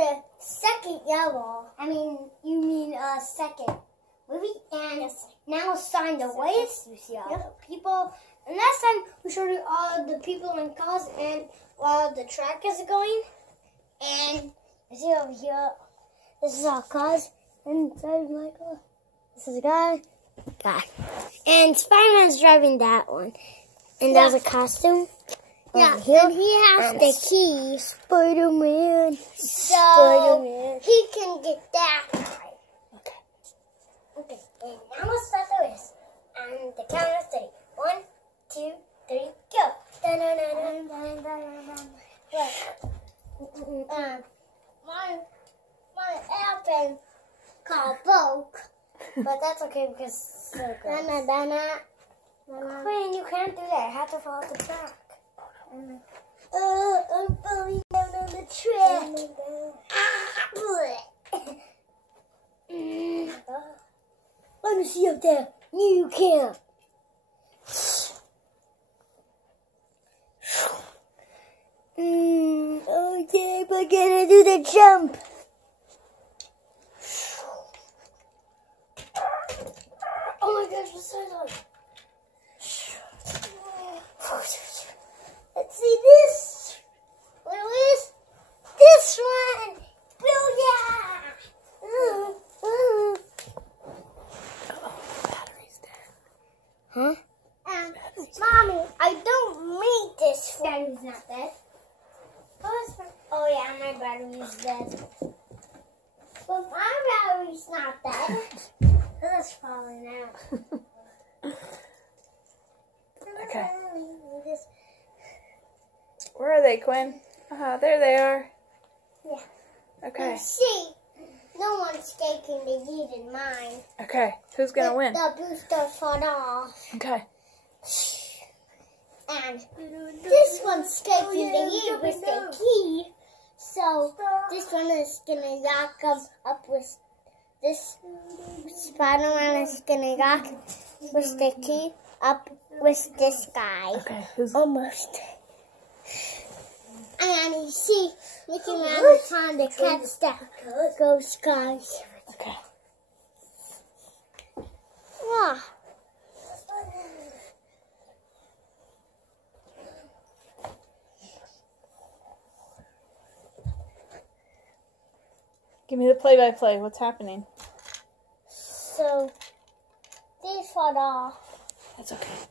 the second yellow. You mean second movie. And now it's time to race. You see all the people. And last time we showed you all the people in cars and while the track is going. And you see over here, this is our cars. And this is a guy. And Spider-Man's driving that one. And there's a costume. Yeah, and he has the key. Spider-Man. So he can get that guy. Okay, and now we'll start the race. And the count is 3. 1, 2, 3, go. My airplane car broke. But that's okay because Quinn, you can't do that. You have to follow the track. I'm falling down on the track. Let me see up there. You can't. Okay, we're gonna do the jump. Oh my gosh, what's that? Let's see this. What is this one? Booyah! Oh, battery's dead. Huh? Mommy, I don't mean this battery's not dead. Oh yeah, my battery's dead. But my battery's not dead. It's falling out. Okay. Where are they, Quinn? There they are. Yeah. Okay. See, no one's taking the lead in mine. Okay. Who's gonna win? The booster fought off. Okay. And this one's taking the lead with the key. So this one is gonna lock them up with this. Spider-Man is gonna lock with the key up with this guy. Okay. Who's almost? And you see, Mickey Mouse is trying to catch that ghost guys. Okay. Wow. Give me the play-by-play. What's happening? So, they fought off. That's okay.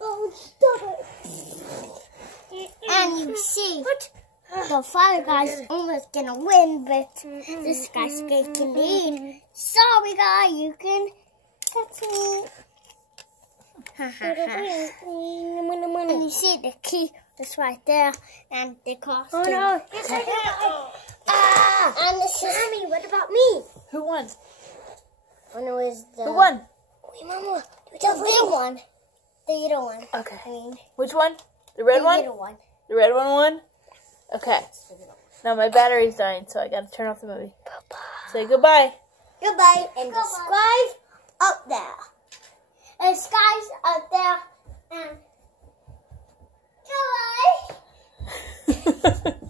Oh, stop it. And you see, the fire guy's almost gonna win, but this guy's taking the lead. Sorry, guy, you can catch me. And you see the key is right there, and the costume. Oh no! And this is Mommy. What about me? Who won? When it was the Who won? Wait, Mama. The little one. The little one. Okay. Which one? The red one? The little one. The red one won? Okay. Now my battery's dying, so I gotta turn off the movie. Bye-bye. Say goodbye. Goodbye. And the sky's up there. And the sky's up there. And goodbye.